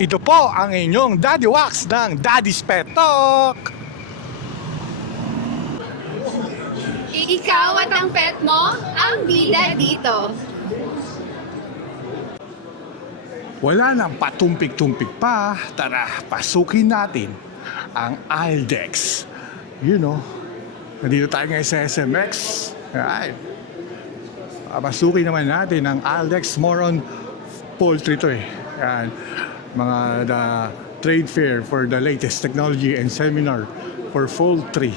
Ito po ang inyong Daddy Wax ng Daddy's Pet Talk. Ikaw at ang pet mo, ang bida dito. Wala nang patumpik-tumpik pa. Tara, pasukin natin ang Aldex. You know, nandito tayo ngayon sa SMX. Alright. Pasukin naman natin ang Aldex. More on poultry to eh. Yan. Mga the trade fair for the latest technology and seminar for poultry,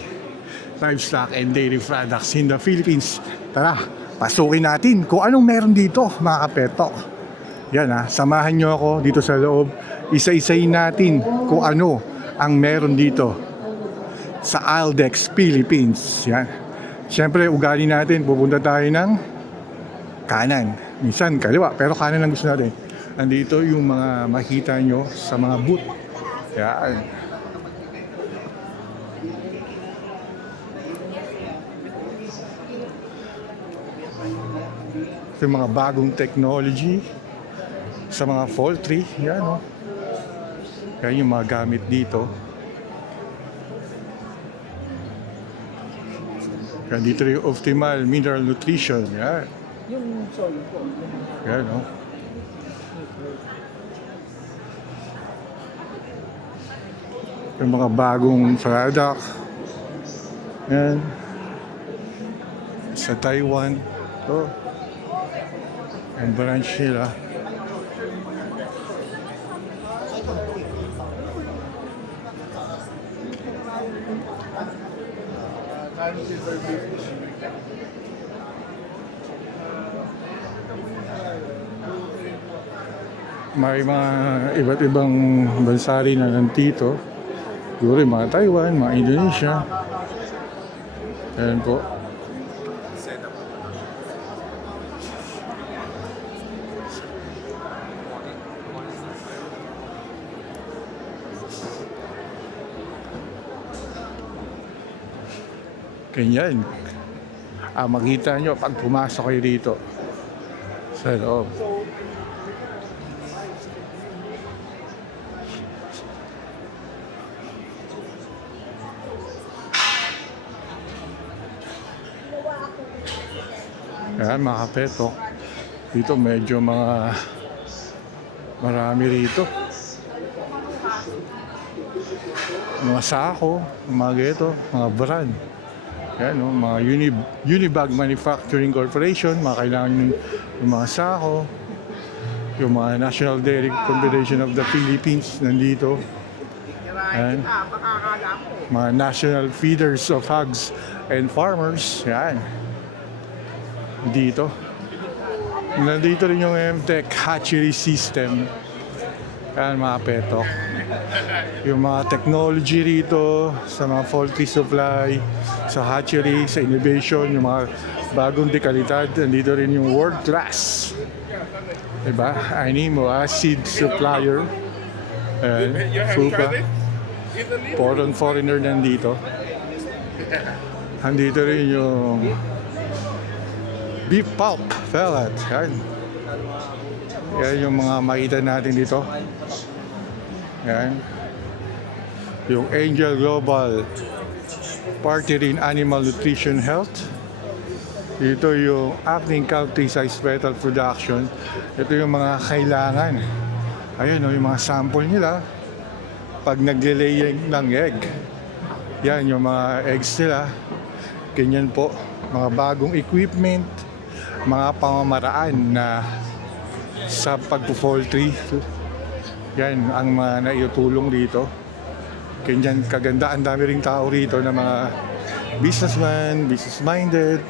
livestock and dairy products in the Philippines. Tara, pasukin natin kung anong meron dito mga kapetok. Yan ha, samahan nyo ako dito sa loob. Isa-isayin natin kung ano ang meron dito sa Aldex Philippines. Yan. Siyempre, ugali natin, pupunta tayo ng kanan. Minsan kaliwa, pero kanan ang gusto natin. Nandito yung mga makita nyo sa mga booth. Yan. Yung mga bagong technology sa mga poultry. Yan o. Yan yung mga gamit dito. Yan dito yung optimal mineral nutrition. Yan. Yung solo po. Yan o. Yung mga bagong product. Yan. Sa Taiwan. Oh. Ang branch nila. May mga iba't ibang bansa rin na nandito. Siguro yung mga Taiwan, mga Indonesia. Ayan po. Ganyan. Makita nyo pag pumasok kayo dito sa loob. Ayan mga kapetok. Dito medyo marami rito. Mga sako, mga geto, mga brand. Yan, no? Mga Unibag Manufacturing Corporation, mga kailangan yung mga sako, yung mga National Dairy Confederation of the Philippines nandito. Yan. Mga National Feeders of Hogs and Farmers. Yan. Dito. Nandito rin yung MTech Hatchery System. Yan mga petok. Yung mga technology rito sa mga poultry supply, sa hatchery, sa innovation, yung mga bagong dekalidad. Nandito rin yung world class. Diba? Animo, seed supplier. FUPA. Foreigner nandito. Nandito rin yung beef pulp pellet. Yan. Yan yung mga makita natin dito. Yan. Yung Angel Global Party in Animal Nutrition Health. Ito yung Acting Country Size Fetal Production. Ito yung mga kailangan. Ayun o, yung mga sample nila pag nagle-laying ng egg. Yan yung mga eggs nila. Ganyan po. Mga bagong equipment, mga pamamaraan na sa pagpo-poultry. Yan ang mga naitutulong dito. Ganyan kaganda. Ang dami ring tao rito na mga businessman, business-minded.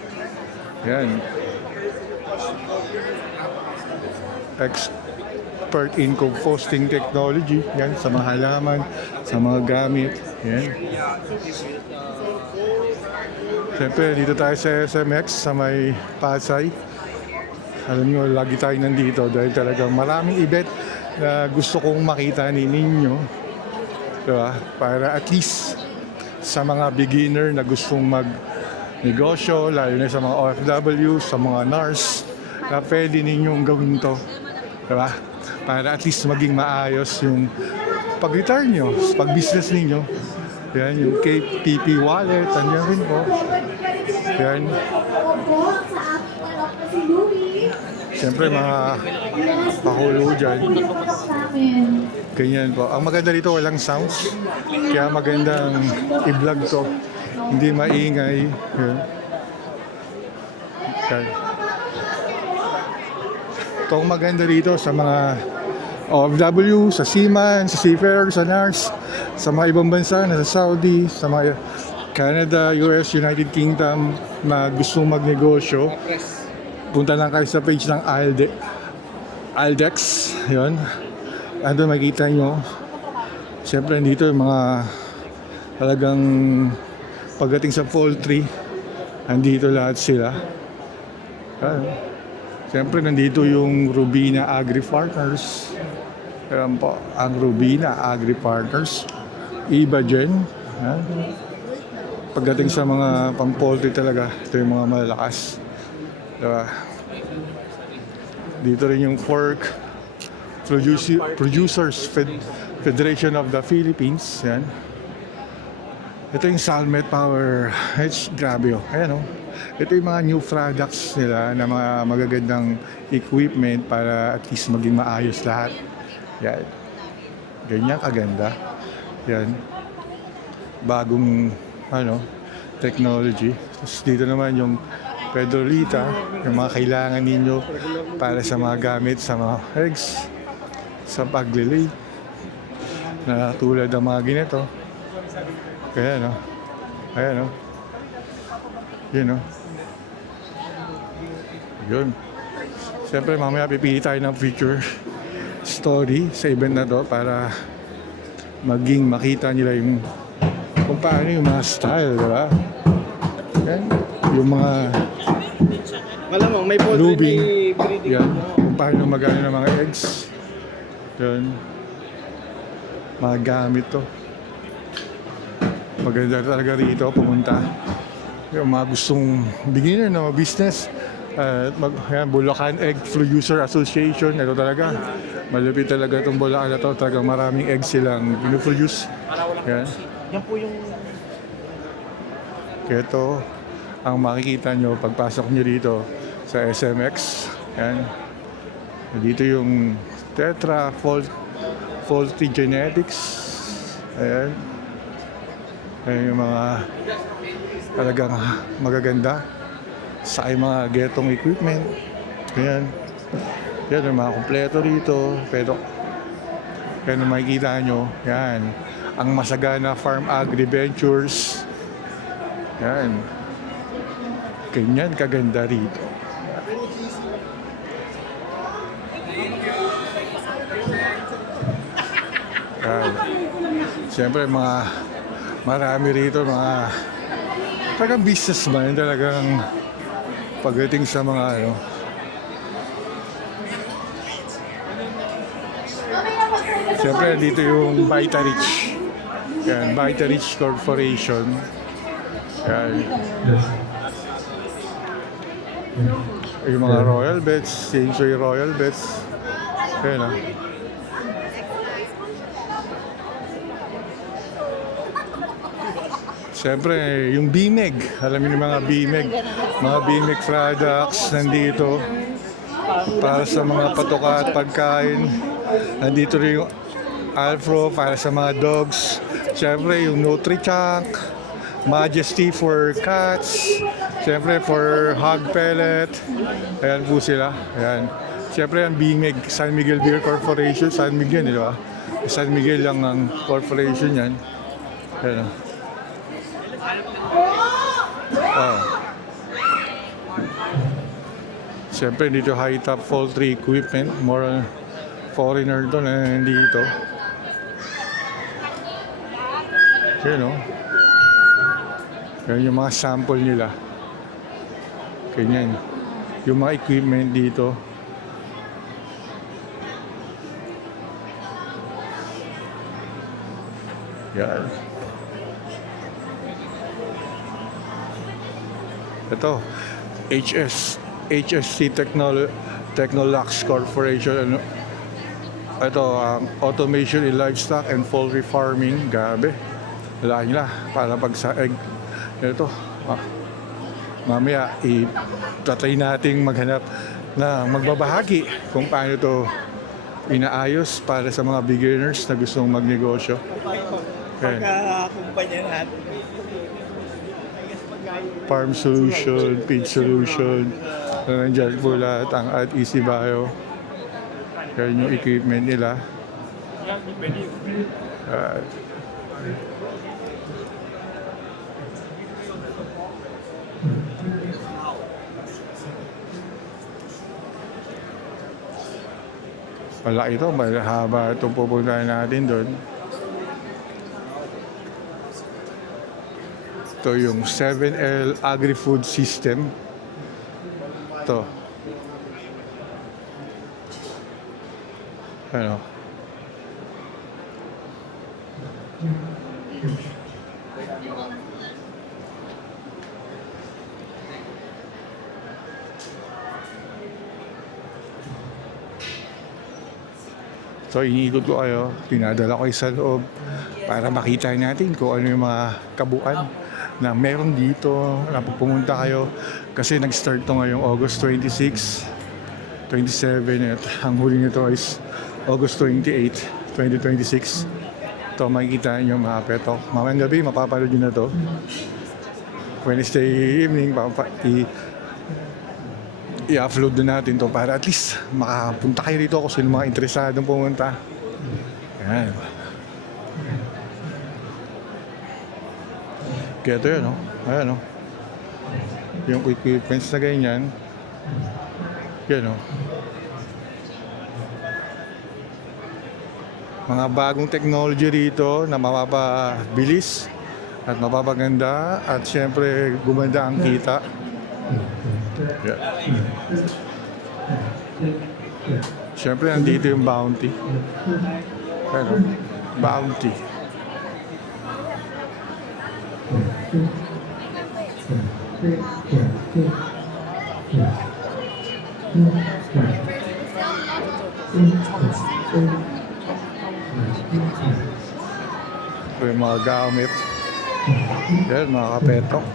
Yan. Expert in composting technology. Yan, sa mga halaman, sa mga gamit. Yan. Siyempre, dito tayo sa SMX, sa may Pasay. Alam nyo, lagi tayo nandito dahil talagang maraming event na gusto kong makita ninyo. Diba? Para at least sa mga beginner na gustong mag-negosyo, lalo na sa mga OFW, sa mga NARS, na pwede ninyong gawin to. Diba? para at least maging maayos yung pag-retire nyo, pag-business ninyo. Yan, yung KPP wallet, andyan rin po. Yan. Siyempre mga pakulo dyan. Ganyan po. Ang maganda dito walang sounds. Kaya magandang i-vlog to. Hindi maingay. Yan. Yan. Ito ang maganda dito sa mga OFW, sa Seaman, sa Seafarer, sa NARS, sa mga ibang bansa, sa Saudi, sa mga Canada, US, United Kingdom na gusto magnegosyo. Punta lang kayo sa page ng Aldex. Yun. Ando makita nyo. Siyempre dito yung mga talagang pagdating sa poultry, andito lahat sila. Siyempre nandito yung Rubina Agri-Partners. Ayan po, ang Rubina Agri-Partners. Iba dyan. Pagdating sa mga pang-poultry talaga, ito yung mga malalakas. Diba? Dito rin yung Pork Producers Federation of the Philippines. Yan. Ito yung Salmet Power H. Grabe oh. Ayan oh. Ito yung mga new products nila na mga magagandang equipment para at least maging maayos lahat. Yan. Ganyan kaganda. Yan. Bagong technology. Tapos dito naman yung Pedrolita, yung mga kailangan ninyo para sa mga gamit sa mga eggs, sa paglilay. Na tulad ng mga ganito. Kaya no. Ayan no. Yun no. Yun. Siyempre mamaya pipili tayo ng feature story sa event na to para maging makita nila yung kung paano yung mga style, diba? Yan. Yung mga malamang may poultry, lubing. may breeding. Yan. Kung paano magano ng mga eggs. Yan. Mga gamit to. Maganda talaga rito pumunta. Yung mga gustong beginner na business. Bulacan Egg Producer Association. Ito talaga. Malupit talaga itong Bulacan na to. Talagang maraming eggs silang pinuproduce. Yan. Yan po yung Ito ang makikita nyo pagpasok nyo dito sa SMX. Yan. Dito yung Tetra Faulty Genetics. Ayan. Ayan yung mga talagang magaganda sa mga getong equipment. Ayan. Yan yung mga kompleto dito. Pero yan ang makikita nyo. Yan. Ang Masagana Farm Agri Ventures. Yan. Ganyan kaganda rito. Yan. Siyempre marami rito mga talagang businessman talagang pagdating sa mga siyempre dito yung Vitarich. Yan, Vitarich Corporation. Yan. Yung mga Royal Bets, Sinsoy Royal Bets. Yan ah. Siyempre, yung BMEG. Alam niyo yung mga BMEG. Mga BMEG products nandito. Para sa mga patoka at pagkain. Nandito rin yung Alfro para sa mga dogs. Siyempre, yung Nutri-Chunk. Majesty for cats. Siyempre, for hog pellet. Ayan po sila. Ayan. Siyempre, ang BMEG, San Miguel Beer Corporation. San Miguel, di ba? San Miguel lang ang corporation yan. Ayan. Oh. Siyempre, dito high-top poultry equipment. More foreigner to na nandito. Yan o. Yan yung mga sample nila. Ganyan. Yung mga equipment dito. Yan. Ito, HSC Technolux Corporation. Ito, ang automation in livestock and poultry farming. Gabi. Wala nila para pagsaeg. Ito, mamaya itatry nating maghanap na magbabahagi kung paano ito inaayos para sa mga beginners na gustong magnegosyo. Okay. Pagka-kumpanya natin. Farm solution, feed solution, nandiyan po lahat ang at Easy Bio. Yan yung equipment nila. Malaki ito, mahaba itong pupuntahan natin doon. Ito yung 7L Agri-Food System. Ito. Ano? So iniikot ko kayo, pinadala ko sa loob para makita natin kung ano yung mga kabuuan na meron dito na pumunta kayo kasi nag-start to ngayong August 26, 27 at ang huli nito is August 28, 2026. Ito makikita nyo mga peto. Mamayang gabi mapapanood nyo na to. Wednesday evening i-upload na natin to para at least makapunta kayo dito kung sino mga interesadong pumunta. Ayan. Kaya ito yun, no? Ayan, no? Yung equipments na ganyan. Yan, no? Mga bagong technology rito na mapapabilis at mapapaganda at syempre gumanda ang kita. Yeah. Siyempre, nandito yung bounty. Ano? Bounty. Ito yung mga gamit. Yan, mga kapetok.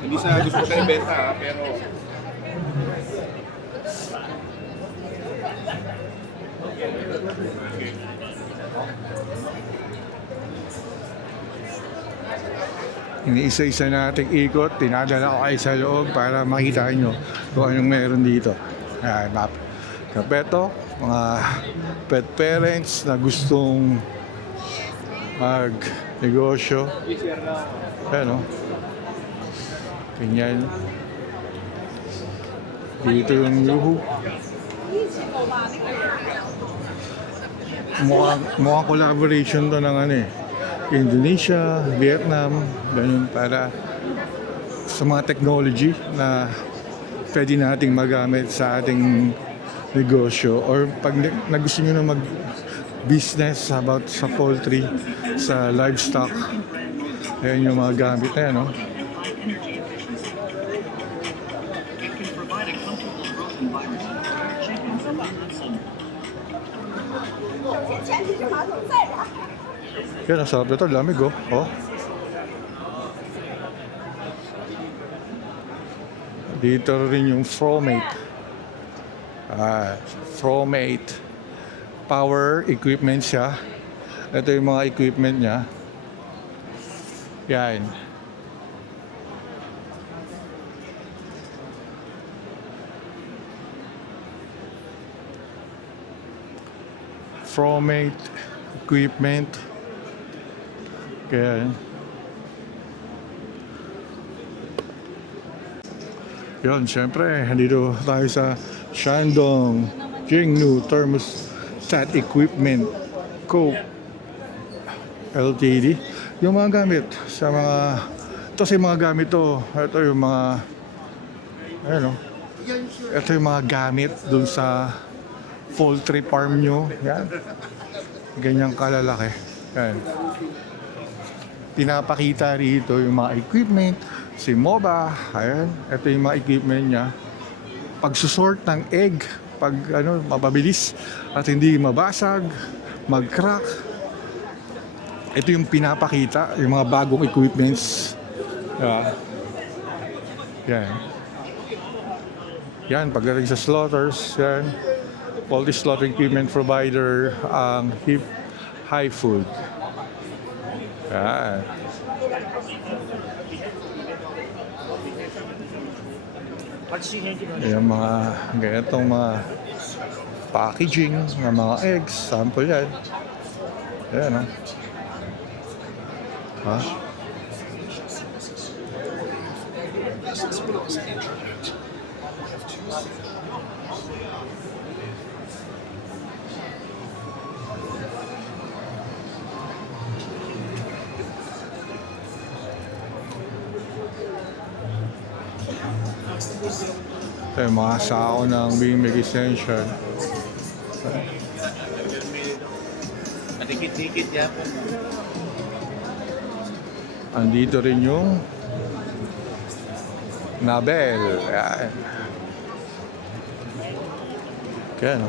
Hindi sa gusto ko ibenta pero Iniisa-isa nating ikot, tinadala ko kayo sa loob para makita nyo kung anong meron dito. Ayan, map. Kapeto, mga pet parents na gustong mag-negosyo. Ayan, o. Ganyan. Dito yung yuhu. Mukhang collaboration to ng ano eh. Indonesia, Vietnam, ganun para sa mga technology na pwede nating magamit sa ating negosyo or pag gusto nyo na mag-business about sa poultry, sa livestock, ayan yung mga gamit na yan, no? Yan, ang sarap nito, lamig oh. Oh. Dito rin yung Fromate. Fromate. Power equipment siya. Ito yung mga equipment niya. Yan. Fromate equipment. Kaya yun, syempre, nandito tayo sa Shandong Jingnu Thermostat Equipment Co. Ltd. Yung mga gamit sa mga ito sa mga gamit to, ito yung mga ito yung mga gamit dun sa poultry farm nyo. Yan. Ganyang kalalaki. Yan. Pinapakita rito yung mga equipment. Si Moba, ayan. Ito yung mga equipment niya. Pagsusort ng egg, pag mapabilis at hindi mabasag, mag-crack. Ito yung pinapakita, yung mga bagong equipments. Yan. Yan, pagdating sa slaughters, yan. All the slaughter equipment provider ang High Food. Yan. Yung mga ganitong mga packaging ng mga eggs, sample yan. Yan, ha? Ito yung mga sao ng Bimig Extension. Matikit-tikit yan po. Andito rin yung Nabel. Yan. Kaya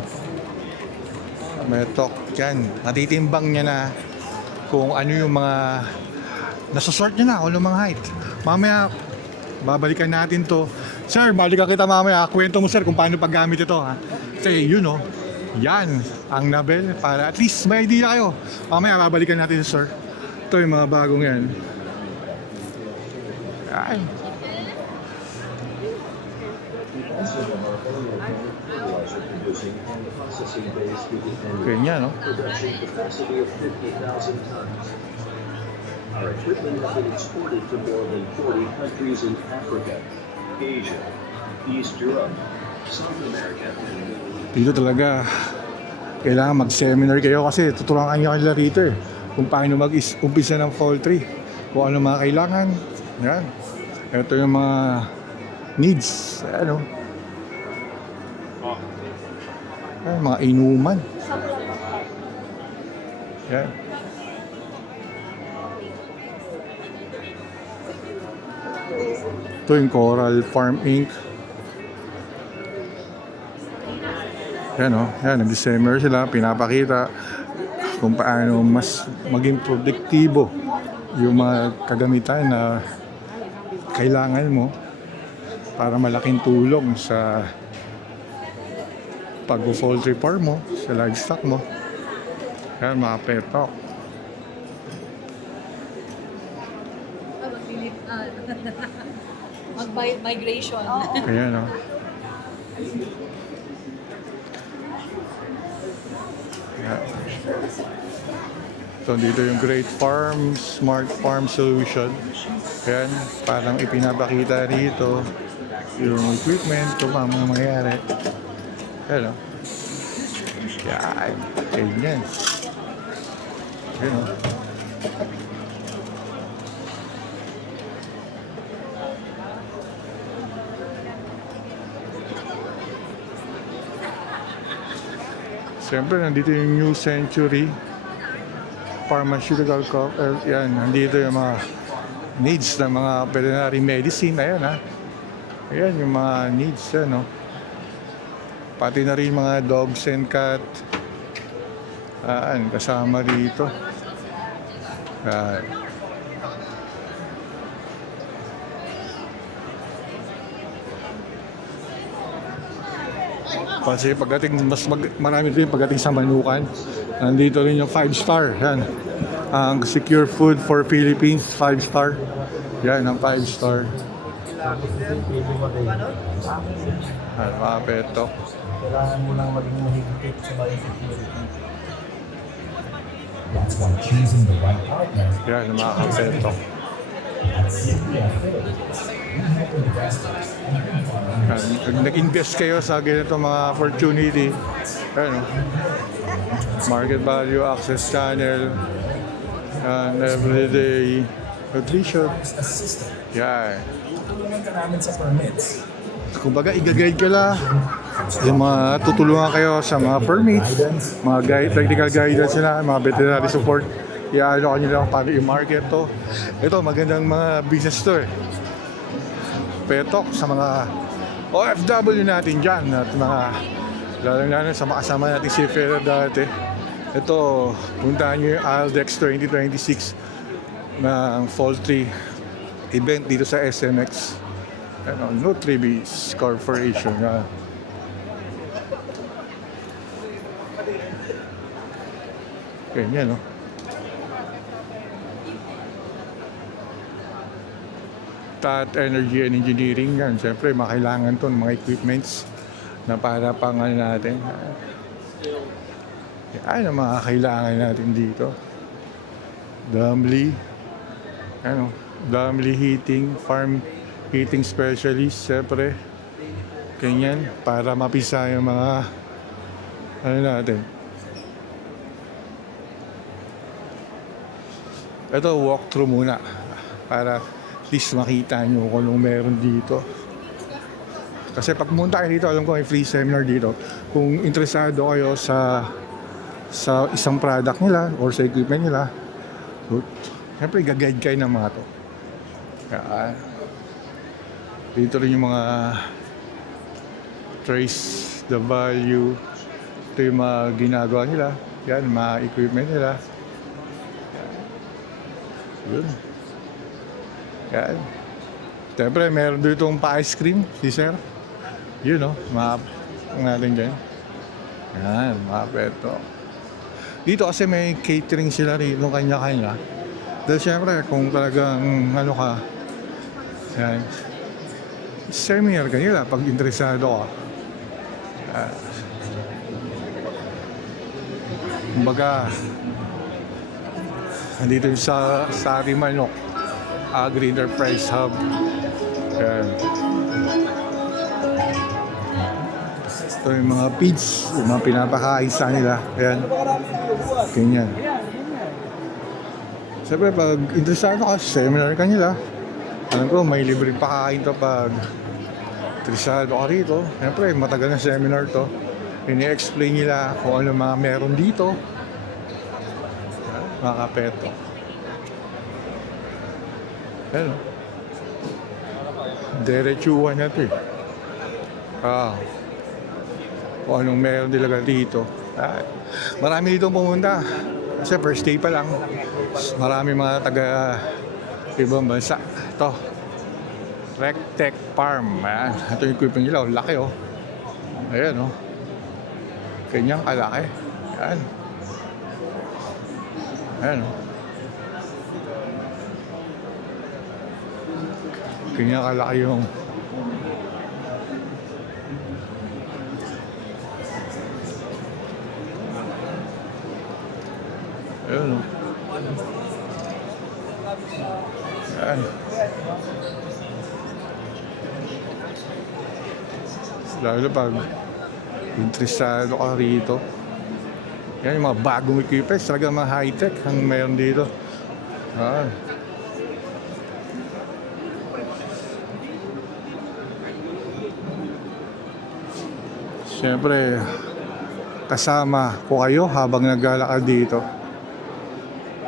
may talk yan. Natitimbang niya na kung ano yung mga nasasort niya na, kung ano mga height. Mamaya, babalikan natin to. Sir, balikan kita mamaya. Kwento mo sir kung paano paggamit ito, ha? Kasi yan ang Nabel para at least may idea kayo. Mamaya babalikan natin sir. Ito yung mga bagong yan. Ay. Kanya, no? Our equipment has been exported to more than 40 countries in Africa, Asia, East Europe, South America, and Middle East. Dito talaga kailangan mag-seminar kayo kasi tuturuan nyo kanila rito kung paano mag-umpisa ng poultry, kung ano mga kailangan. Yan. Ito yung mga needs. Mga inuman. Yan. Ito yung Coral Farm Inc. Yan yan, nag-seminar sila, pinapakita kung paano mas maging produktibo yung mga kagamitan na kailangan mo para malaking tulong sa pag-poultry farm mo, sa livestock mo. Yan, mga pet talk. Mag-migration. Ayan, no? Yeah. So, dito yung Great Farm, Smart Farm Solution. Ayan, parang ipinapakita rito yung equipment, kung mga mangyayari. Ayan, no? Yan. Ganyan. Ayan, no? Siyempre, nandito yung New Century Pharmaceutical yan, nandito yung mga needs ng mga veterinary medicine. Ayan, ha. Ayan, yung mga needs, no? Pati na rin mga dogs and cat. Kasama rito. Kasi pagdating, marami rin pagdating sa manukan. Nandito rin yung 5-star. Yan. Ang Secure Food for Philippines, 5-star. Yan, ang 5-star. Mga peto. Kailangan mo lang maging mahigpit sa biosecurity. That's why choosing the right partner. Yan, mga kapeto. Nag-invest kayo sa ganito mga opportunity. Ano? Market value, access channel, and everyday nutrition. Yan. Tutulungan ka namin sa permits. Kumbaga, i-guide ka lang. Yung mga tutulungan kayo sa mga permits, mga technical guidance nila, mga veterinary support. Iaano nyo lang paano i-market to. Ito, magandang mga business to eh. Petok sa mga OFW natin dyan at mga lalo sa makasama natin si Ferrer dati. Ito, puntahan nyo yung Aldex 2026 ng Fall 3 event dito sa SMX. Ano, Nutribis Corporation. Ganyan, no? Tat Energy and Engineering yan. Siyempre, makailangan to ng mga equipments na para pang ano natin. Yan ang mga kailangan natin dito. Damli. Ano? Damli Heating, Farm Heating Specialist. Siyempre, ganyan. Para mapisa yung mga ano natin. Ito, walkthrough muna. Para at least makita nyo kung anong meron dito. Kasi pag pumunta kayo dito, alam ko may free seminar dito. Kung interesado kayo sa isang product nila or sa equipment nila, so, siyempre gag-guide kayo ng mga to. Kaya, dito rin yung mga trace the value. Ito yung mga ginagawa nila. Yan, mga equipment nila. Yun. Yan. Siyempre, meron dito itong pa-ice cream, si sir. Yun, no? Map natin dyan. Yan, map ito. Dito kasi may catering sila rito, kanya-kanya. Dahil siyempre, kung talagang ano ka, yan, seminar ka nila pag interesado ka. Kumbaga, nandito yung sa Sari Manok Agri Enterprise Hub. Yan. Ito yung mga feeds, yung mga pinapakain sa nila. Ayan. Ganyan. Siyempre, pag interesado ka, seminar ka nila. Alam ko, may libreng pakain to pag interesado ka rito. Siyempre, matagal na seminar to. Ini-explain nila kung ano mga meron dito. Mga kapeto. Ayan. Diretsuhan na ito eh. Kung anong meron nila dito. Marami dito pumunta. Kasi first day pa lang. Marami mga taga ibang bansa. Ito. Rectech Farm. Ayan. Ito yung equipment nila. Laki oh. Ayan oh. Kanyang kalaki. Ayan. Ayan oh. Kanya kalaki yung ayun o. Ayan. Lalo pag interesado ka rito. Yan yung mga bagong equipment. Talaga mga high-tech ang mayroon dito. Ayan. Siyempre, kasama ko kayo habang naglalakad dito.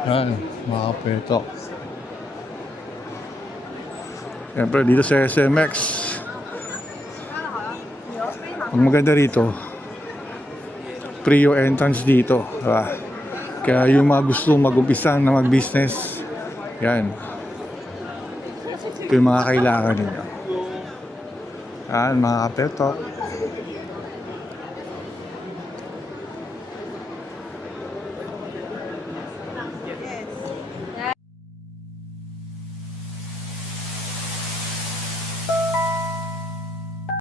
Yan, mga kapetok. Siyempre, dito sa SMX, ang maganda rito, Prio entrance dito. Diba? Kaya yung mga gusto mag-umpisa na mag-business, yan. Ito yung mga kailangan ninyo. Yan, mga kapetok.